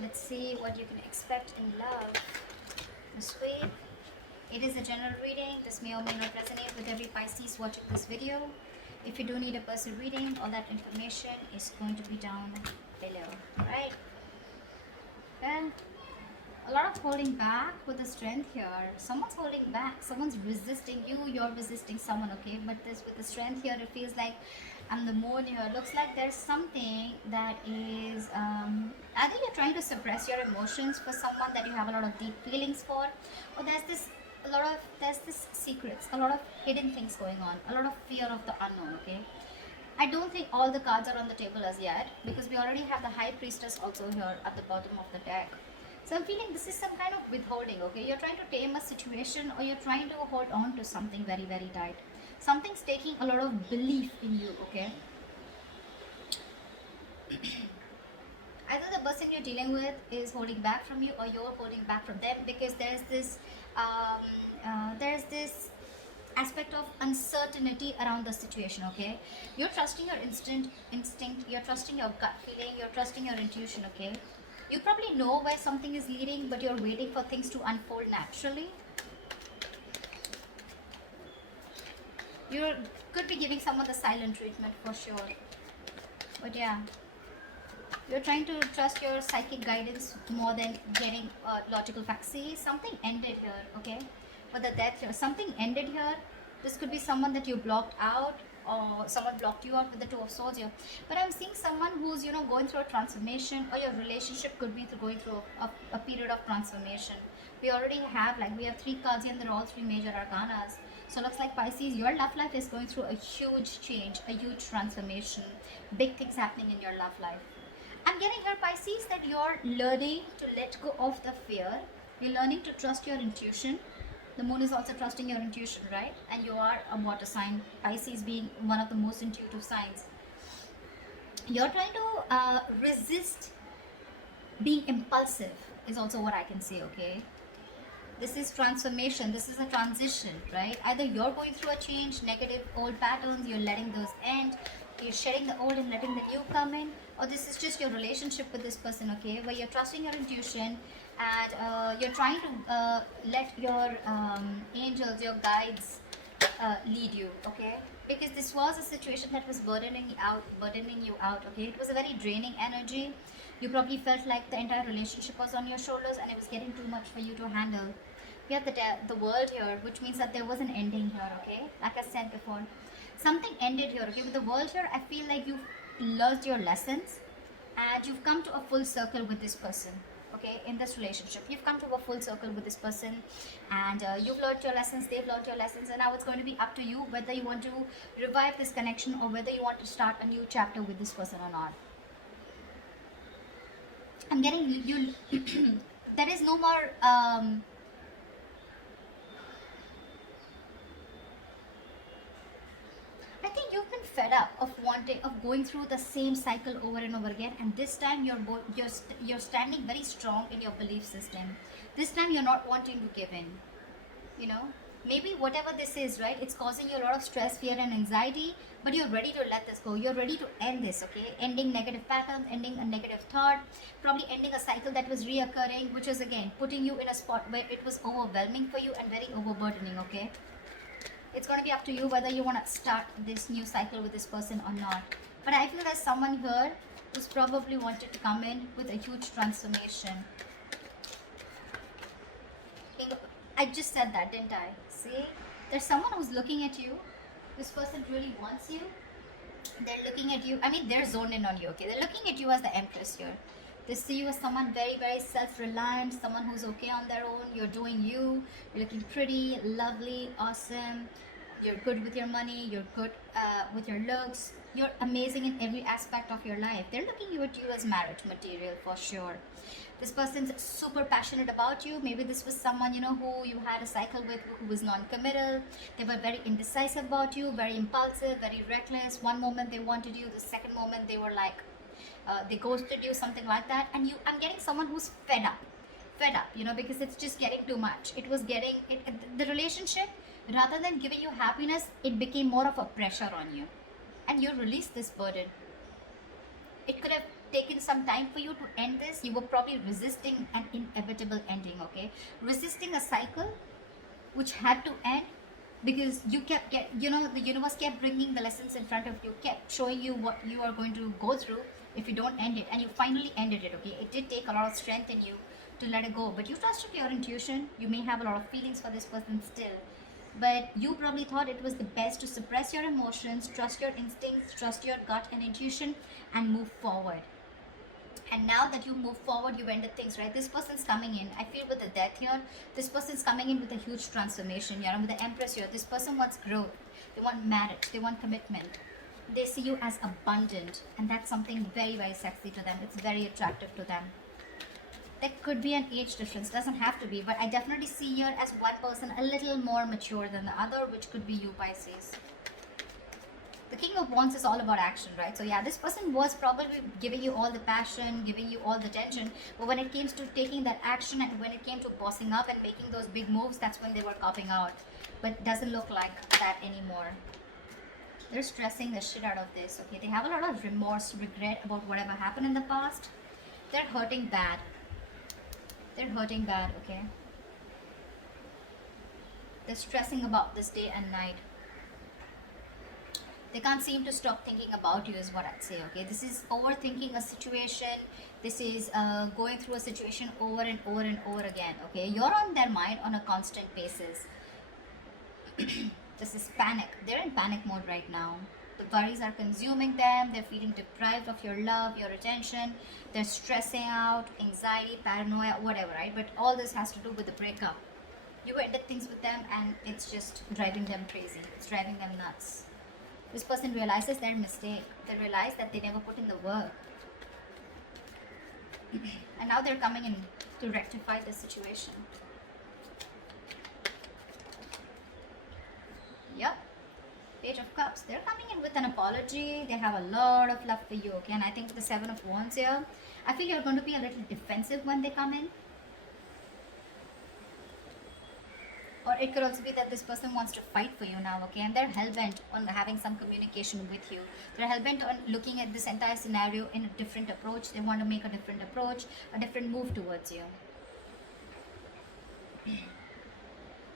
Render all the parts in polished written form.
Let's see what you can expect in love this week. It is a general reading. This may or may not resonate with every Pisces watching this video. If you do need a personal reading, all that information is going to be down below. Right? Well, a lot of holding back with the strength here. Someone's holding back. Someone's resisting you. You're resisting someone, okay? But this with the strength here, it feels like the moon here. Looks like there's something that is either you're trying to suppress your emotions for someone that you have a lot of deep feelings for, or there's this secrets, a lot of hidden things going on, a lot of fear of the unknown, okay? I don't think all the cards are on the table as yet, because we already have the High Priestess also here at the bottom of the deck. So I'm feeling this is some kind of withholding, okay? You're trying to tame a situation, or you're trying to hold on to something very, very tight. Something's taking a lot of belief in you, okay? Either the person you're dealing with is holding back from you, or you're holding back from them, because there's this aspect of uncertainty around the situation, okay? You're trusting your instinct, you're trusting your gut feeling, you're trusting your intuition, okay? You probably know where something is leading, but you're waiting for things to unfold naturally. You could be giving someone the silent treatment for sure. But yeah, you're trying to trust your psychic guidance more than getting logical facts. See, something ended here, okay? But the death here, something ended here. This could be someone that you blocked out, or someone blocked you out with the Two of Swords here. But I'm seeing someone who's, going through a transformation, or your relationship could be going through a period of transformation. We already have, we have 3 cards here, and they're all 3 major arcanas. So looks like Pisces, your love life is going through a huge change, a huge transformation, big things happening in your love life. I'm getting here, Pisces, that you're learning to let go of the fear. You're learning to trust your intuition. The moon is also trusting your intuition, right? And you are a water sign, Pisces being one of the most intuitive signs. You're trying to resist being impulsive is also what I can say, okay? This is transformation. This is a transition, right? Either you're going through a change, negative old patterns, you're letting those end, you're shedding the old and letting the new come in, or this is just your relationship with this person, okay, where you're trusting your intuition, and you're trying to let your angels, your guides lead you, okay? Because this was a situation that was burdening you out, okay? It was a very draining energy. You probably felt like the entire relationship was on your shoulders, and it was getting too much for you to handle. We have the world here, which means that there was an ending here, okay? Like I said before, something ended here, okay? With the world here, I feel like you've learned your lessons, and you've come to a full circle with this person, okay? In this relationship, you've come to a full circle with this person, and you've learned your lessons, they've learned your lessons, and now it's going to be up to you whether you want to revive this connection, or whether you want to start a new chapter with this person or not. I'm getting you there is no more I think you've been fed up of going through the same cycle over and over again, and this time you're standing very strong in your belief system. This time you're not wanting to give in. Maybe whatever this is, right? It's causing you a lot of stress, fear, and anxiety, but you're ready to let this go. You're ready to end this, okay? Ending negative patterns, ending a negative thought, probably ending a cycle that was reoccurring, which is again putting you in a spot where it was overwhelming for you and very overburdening, okay? It's going to be up to you whether you want to start this new cycle with this person or not. But I feel there's someone here who's probably wanted to come in with a huge transformation. I just said that, didn't I? See? There's someone who's looking at you. This person really wants you. They're looking at you. I mean, they're zoned in on you, okay? They're looking at you as the Empress here. They see you as someone very, very self-reliant, someone who's okay on their own. You're doing you. You're looking pretty, lovely, awesome. You're good with your money. You're good with your looks. You're amazing in every aspect of your life. They're looking at you as marriage material for sure. This person's super passionate about you. Maybe this was someone, who you had a cycle with, who was non-committal. They were very indecisive about you, very impulsive, very reckless. One moment they wanted you, the second moment they were like, they ghosted you, something like that. And I'm getting someone who's fed up, because it's just getting too much. The relationship, rather than giving you happiness, it became more of a pressure on you, and you released this burden. It could have taken some time for you to end this. You were probably resisting an inevitable ending, okay? Resisting a cycle which had to end because you kept the universe kept bringing the lessons in front of you, kept showing you what you are going to go through if you don't end it, and you finally ended it, okay? It did take a lot of strength in you to let it go, but you trusted your intuition. You may have a lot of feelings for this person still, but you probably thought it was the best to suppress your emotions, trust your instincts, trust your gut and intuition, and move forward. And now that you move forward, you've ended things, right? This person's coming in, I feel, with the death here. This person's coming in with a huge transformation, with the Empress here. This person wants growth, they want marriage, they want commitment, they see you as abundant, and that's something very, very sexy to them. It's very attractive to them. There could be an age difference, doesn't have to be, but I definitely see here as one person a little more mature than the other, which could be you, Pisces. The King of Wands is all about action, right? So yeah, this person was probably giving you all the passion, giving you all the tension, but when it came to taking that action and when it came to bossing up and making those big moves, that's when they were copping out. But it doesn't look like that anymore. They're stressing the shit out of this, okay? They have a lot of remorse, regret about whatever happened in the past. They're hurting bad. They're hurting bad, okay? They're stressing about this day and night. They can't seem to stop thinking about you is what I'd say, okay? This is overthinking a situation. This is going through a situation over and over and over again, okay? You're on their mind on a constant basis. This is panic. They're in panic mode right now. The worries are consuming them. They're feeling deprived of your love, your attention. They're stressing out, anxiety, paranoia, whatever, right? But all this has to do with the breakup. You ended things with them and it's just driving them crazy. It's driving them nuts. This person realizes their mistake. They realize that they never put in the work. And now they're coming in to rectify the situation. Yep. Page of Cups. They're coming in with an apology. They have a lot of love for you, okay? And I think the Seven of Wands here, I feel you're going to be a little defensive when they come in. Or it could also be that this person wants to fight for you now, okay? And they're hell-bent on having some communication with you. They're hell-bent on looking at this entire scenario in a different approach. They want to make a different approach, a different move towards you.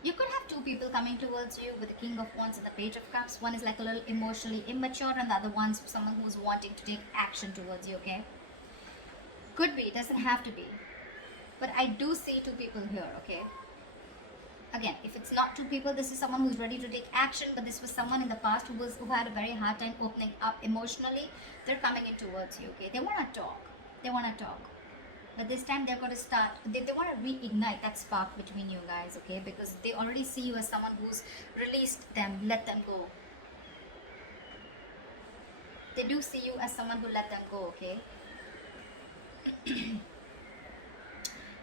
You could have two people coming towards you with the King of Wands and the Page of Cups. One is like a little emotionally immature and the other one's someone who's wanting to take action towards you, okay? Could be, doesn't have to be. But I do see two people here, okay? Again, if it's not two people, this is someone who's ready to take action, but this was someone in the past who had a very hard time opening up emotionally. They're coming in towards you, okay? They want to talk. They want to talk. But this time they're going to start, they want to reignite that spark between you guys, okay? Because they already see you as someone who's released them, let them go. They do see you as someone who let them go, okay?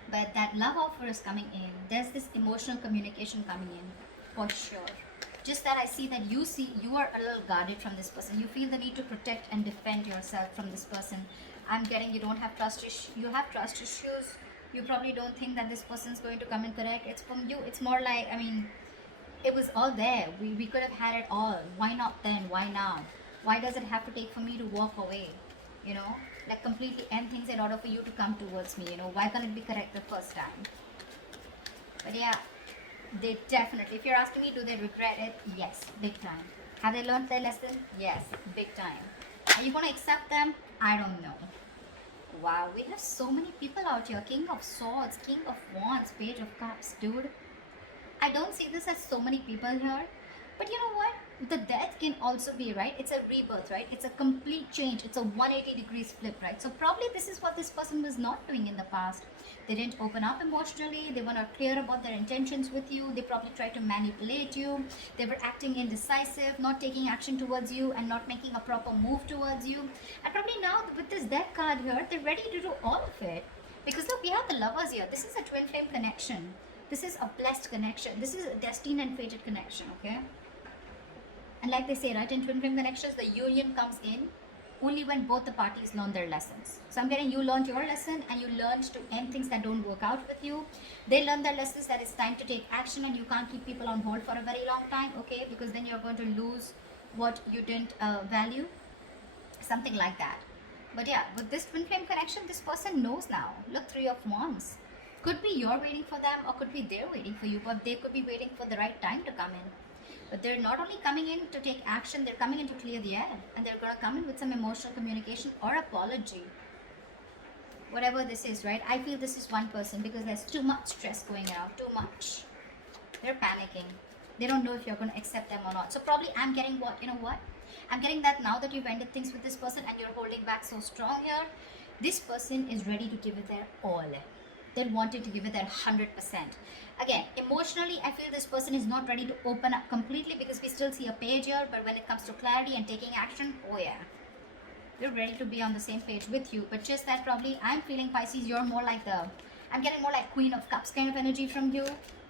But that love offer is coming in. There's this emotional communication coming in, for sure. Just that I see that you are a little guarded from this person. You feel the need to protect and defend yourself from this person. I'm getting you don't have trust issues. You have trust issues. You probably don't think that this person's going to come in correct. It's from you. It's more like, I mean, it was all there. We could have had it all. Why not then? Why now? Why does it have to take for me to walk away? You know? Like completely end things in order for you to come towards me, you know? Why can't it be correct the first time? But yeah, they definitely, if you're asking me, do they regret it? Yes, big time. Have they learned their lesson? Yes, big time. Are you going to accept them? I don't know. Wow, we have so many people out here. King of Swords, King of Wands, Page of Cups, dude. I don't see this as so many people here. But you know what? The death can also be, right? It's a rebirth, right? It's a complete change. It's a 180 degrees flip, right? So probably this is what this person was not doing in the past. They didn't open up emotionally. They were not clear about their intentions with you. They probably tried to manipulate you. They were acting indecisive, not taking action towards you and not making a proper move towards you. And probably now with this death card here, they're ready to do all of it. Because look, we have the Lovers here. This is a twin flame connection. This is a blessed connection. This is a destined and fated connection, okay? And like they say, right, in twin flame connections, the union comes in only when both the parties learn their lessons. So I'm getting you learned your lesson and you learned to end things that don't work out with you. They learn their lessons that it's time to take action and you can't keep people on hold for a very long time, okay? Because then you're going to lose what you didn't value. Something like that. But yeah, with this twin flame connection, this person knows now. Look, Three of Wands. Could be you're waiting for them, or could be they're waiting for you, but they could be waiting for the right time to come in. But they're not only coming in to take action, they're coming in to clear the air. And they're going to come in with some emotional communication or apology. Whatever this is, right? I feel this is one person because there's too much stress going around, too much. They're panicking. They don't know if you're going to accept them or not. So probably I'm getting what? You know what? I'm getting that now that you've ended things with this person and you're holding back so strong here, this person is ready to give it their all. They're wanting to give it their 100%. Again, emotionally, I feel this person is not ready to open up completely because we still see a page here, but when it comes to clarity and taking action, oh yeah. They're ready to be on the same page with you, but just that probably I'm feeling Pisces, you're more like I'm getting more like Queen of Cups kind of energy from you,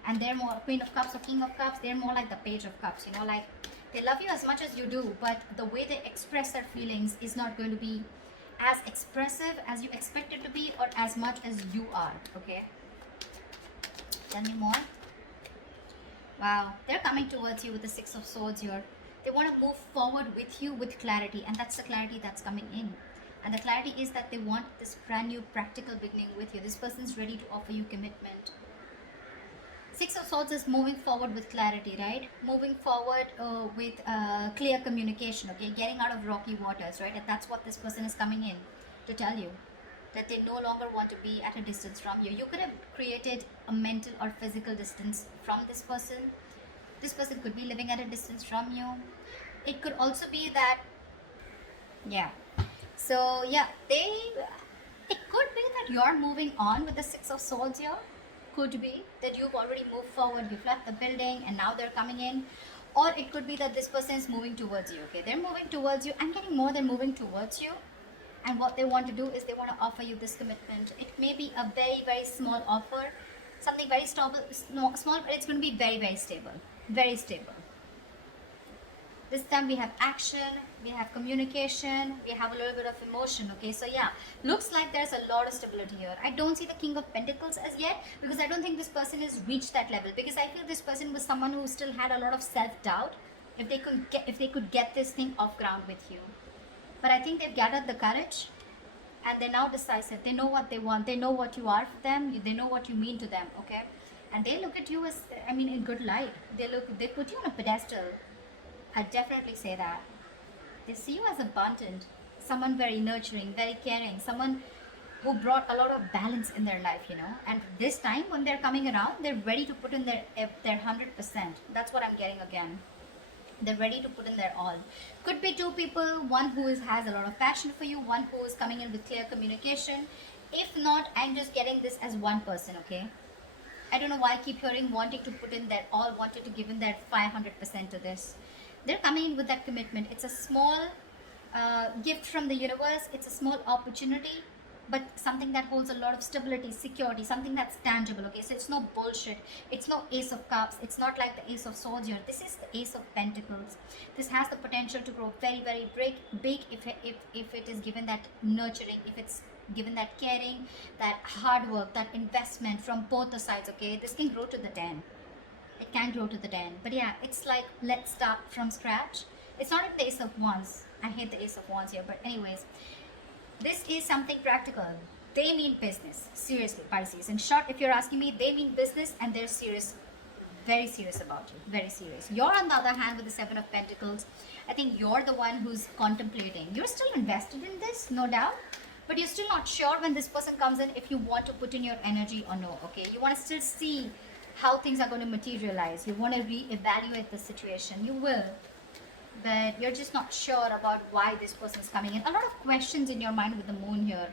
and they're more Queen of Cups or King of Cups, they're more like the Page of Cups, you know, like they love you as much as you do, but the way they express their feelings is not going to be as expressive as you expect it to be or as much as you are, okay? Tell me more. Wow, they're coming towards you with the Six of Swords here. They want to move forward with you with clarity, and that's the clarity that's coming in. And the clarity is that they want this brand new practical beginning with you. This person's ready to offer you commitment. Six of Swords is moving forward with clarity, right? Moving forward with clear communication, okay? Getting out of rocky waters, right? And that's what this person is coming in to tell you. That they no longer want to be at a distance from you. You could have created a mental or physical distance from this person. This person could be living at a distance from you. It could also be that, yeah. So, yeah, it could be that you're moving on with the Six of Swords here. Could be that you've already moved forward, you've left the building and now they're coming in. Or it could be that this person is moving towards you, okay? They're moving towards you. I'm getting more than moving towards you. And what they want to do is they want to offer you this commitment. It may be a very, very small offer. Something very small, but it's going to be very, very stable. Very stable. This time we have action, we have communication, we have a little bit of emotion, okay? So yeah, looks like there's a lot of stability here. I don't see the King of Pentacles as yet because I don't think this person has reached that level, because I feel this person was someone who still had a lot of self-doubt if they could get this thing off ground with you. But I think they've gathered the courage and they're now decisive. They know what they want. They know what you are for them. They know what you mean to them, okay? And they look at you as, I mean, in good light. They put you on a pedestal. I definitely say that. They see you as abundant, someone very nurturing, very caring, someone who brought a lot of balance in their life, you know. And this time when they're coming around, they're ready to put in their 100%. That's what I'm getting again. They're ready to put in their all. Could be two people, one who has a lot of passion for you, one who is coming in with clear communication. If not, I'm just getting this as one person, okay? I don't know why I keep hearing wanting to put in their all, wanting to give in their 500% to this. They're coming in with that commitment. It's a small gift from the universe. It's a small opportunity, but something that holds a lot of stability, security, something that's tangible, okay? So it's no bullshit. It's no Ace of Cups. It's not like the Ace of Swords here. This is the Ace of Pentacles. This has the potential to grow very, very big if it is given that nurturing, if it's given that caring, that hard work, that investment from both the sides, okay? This can grow to the 10. It can grow to the 10. But yeah, it's like, let's start from scratch. It's not even the Ace of Wands. I hate the Ace of Wands here. But anyways, this is something practical. They mean business. Seriously, Pisces. In short, if you're asking me, they mean business and they're serious. Very serious about you. Very serious. You're on the other hand with the Seven of Pentacles. I think you're the one who's contemplating. You're still invested in this, no doubt. But you're still not sure when this person comes in if you want to put in your energy or no, okay? You want to still see how things are going to materialize. You want to reevaluate the situation. You will. But you're just not sure about why this person is coming in. A lot of questions in your mind with the moon here.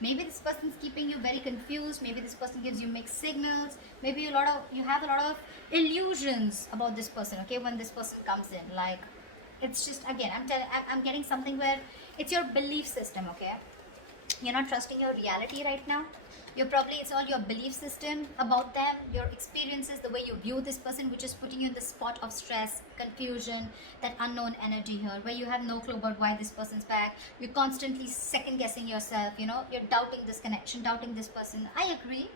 Maybe this person's keeping you very confused. Maybe this person gives you mixed signals. Maybe you have a lot of illusions about this person, okay, when this person comes in. Like, it's just, again, I'm getting something where it's your belief system, okay? You're not trusting your reality right now. It's all your belief system about them, your experiences, the way you view this person, which is putting you in the spot of stress, confusion, that unknown energy here, where you have no clue about why this person's back. You're constantly second guessing yourself, you know, you're doubting this connection, doubting this person. I agree.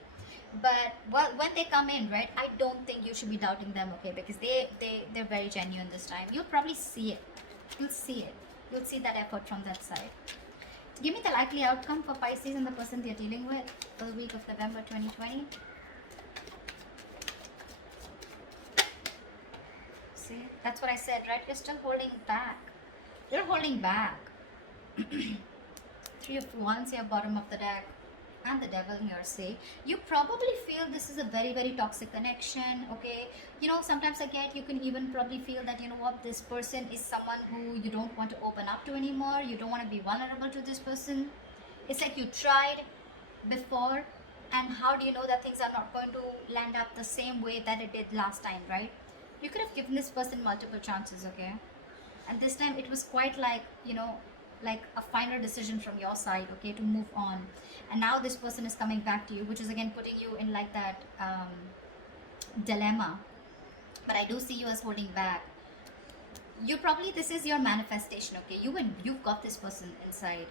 But when they come in, right, I don't think you should be doubting them, okay, because they're very genuine this time. You'll probably see it. You'll see it. You'll see that effort from that side. Give me the likely outcome for Pisces and the person they're dealing with for the week of November 2020. See, that's what I said, right? You're still holding back. You're holding back. Three of Wands here, bottom of the deck. And the devil here, say you probably feel this is a very, very toxic connection. Okay, you know, sometimes again you can even probably feel that, you know what, this person is someone who you don't want to open up to anymore. You don't want to be vulnerable to this person. It's like you tried before, and how do you know that things are not going to land up the same way that it did last time, right? You could have given this person multiple chances, okay, and this time it was quite like, you know, like a final decision from your side, okay, to move on. And now this person is coming back to you, which is again putting you in like that dilemma. But I do see you as holding back. You probably, this is your manifestation, okay, you've got this person inside.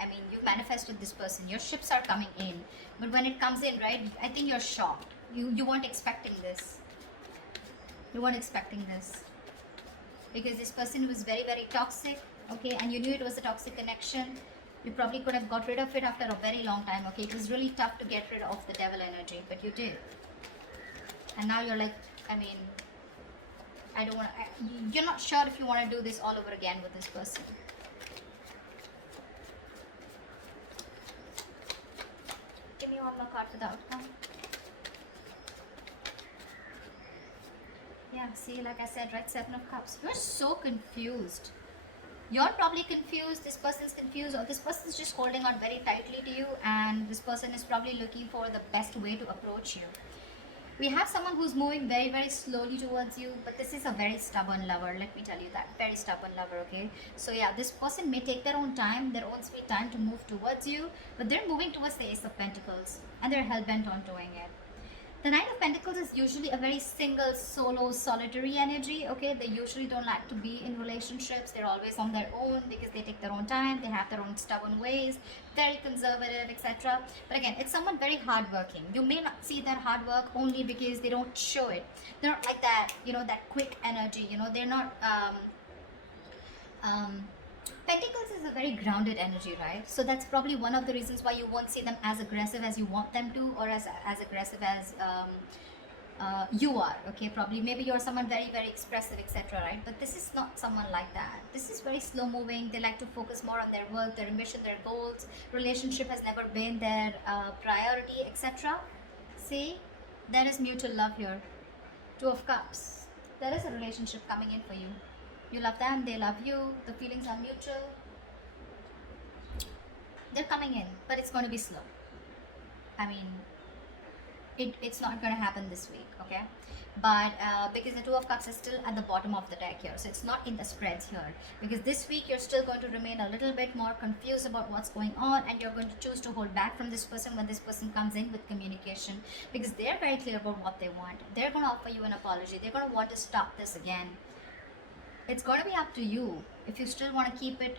I mean, you've manifested this person, your ships are coming in, but when it comes in, right, I think you're shocked. You weren't expecting this. You weren't expecting this, because this person was very, very toxic, okay, and you knew it was a toxic connection. You probably could have got rid of it after a very long time, okay. It was really tough to get rid of the devil energy, but you did. And now you're like, I mean, I don't want to, you're not sure if you want to do this all over again with this person. Give me one more card for the outcome. Yeah, see, like I said, right, Seven of Cups. You're so confused. You're probably confused, this person's confused, or this person's just holding on very tightly to you, and this person is probably looking for the best way to approach you. We have someone who's moving very, very slowly towards you, but this is a very stubborn lover, let me tell you that. Very stubborn lover, okay? So yeah, this person may take their own time, their own sweet time to move towards you, but they're moving towards the Ace of Pentacles, and they're hell-bent on doing it. The Nine of Pentacles is usually a very single, solo, solitary energy, okay? They usually don't like to be in relationships. They're always on their own because they take their own time. They have their own stubborn ways, very conservative, etc. But again, it's someone very hardworking. You may not see their hard work only because they don't show it. They're not like that, you know, that quick energy, you know. They're not... Pentacles is a very grounded energy, right? So that's probably one of the reasons why you won't see them as aggressive as you want them to, or as aggressive as you are, okay? Probably, maybe you're someone very, very expressive, etc., right? But this is not someone like that. This is very slow moving. They like to focus more on their work, their mission, their goals. Relationship has never been their priority, etc. See, there is mutual love here. Two of Cups. There is a relationship coming in for you. You love them, they love you, the feelings are mutual. They're coming in, but it's going to be slow. I mean, it's not going to happen this week, okay? But because the Two of Cups is still at the bottom of the deck here, so it's not in the spreads here. Because this week you're still going to remain a little bit more confused about what's going on, and you're going to choose to hold back from this person when this person comes in with communication, because they're very clear about what they want. They're going to offer you an apology. They're going to want to stop this again. It's going to be up to you if you still want to keep it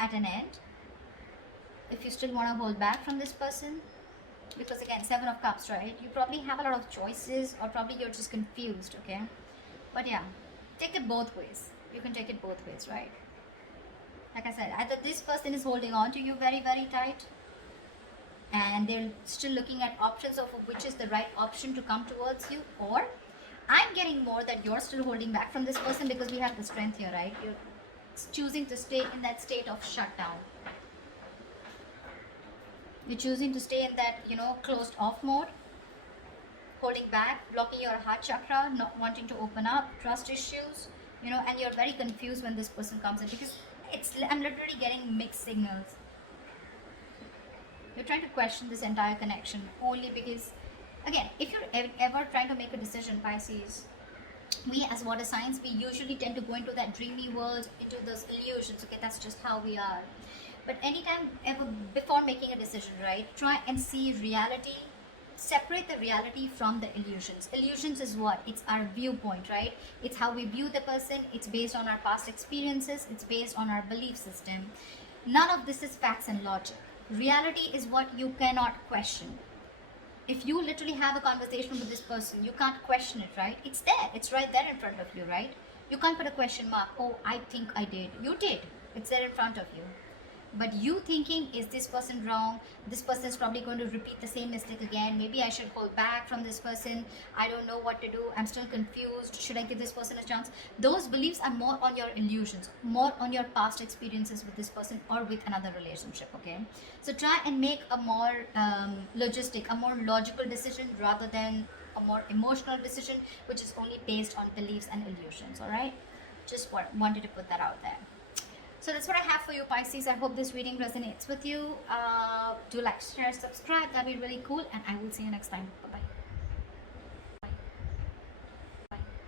at an end, if you still want to hold back from this person. Because again, Seven of Cups, right? You probably have a lot of choices, or probably you're just confused, okay? But yeah, take it both ways. You can take it both ways, right? Like I said, either this person is holding on to you very, very tight, and they're still looking at options of which is the right option to come towards you, or I'm getting more that you're still holding back from this person because we have the Strength here, right? You're choosing to stay in that state of shutdown. You're choosing to stay in that, you know, closed off mode, holding back, blocking your heart chakra, not wanting to open up, trust issues, you know, and you're very confused when this person comes in, because I'm literally getting mixed signals. You're trying to question this entire connection only because, again, if you're ever trying to make a decision, Pisces, we as water signs, we usually tend to go into that dreamy world, into those illusions, okay? That's just how we are. But anytime ever before making a decision, right, try and see reality. Separate the reality from the illusions. Illusions is what? It's our viewpoint, right? It's how we view the person. It's based on our past experiences. It's based on our belief system. None of this is facts and logic. Reality is what you cannot question. If you literally have a conversation with this person, you can't question it, right? It's there. It's right there in front of you, right? You can't put a question mark. Oh, I think I did. You did. It's there in front of you. but you thinking, is this person wrong, this person is probably going to repeat the same mistake again, maybe I should hold back from this person, I don't know what to do, I'm still confused, should I give this person a chance? Those beliefs are more on your illusions, more on your past experiences with this person or with another relationship. Okay, so try and make a more logistic, a more logical decision rather than a more emotional decision which is only based on beliefs and illusions. All right, just wanted to put that out there. So that's what I have for you, Pisces. I hope this reading resonates with you. Do like, share, subscribe. That'd be really cool. And I will see you next time. Bye-bye.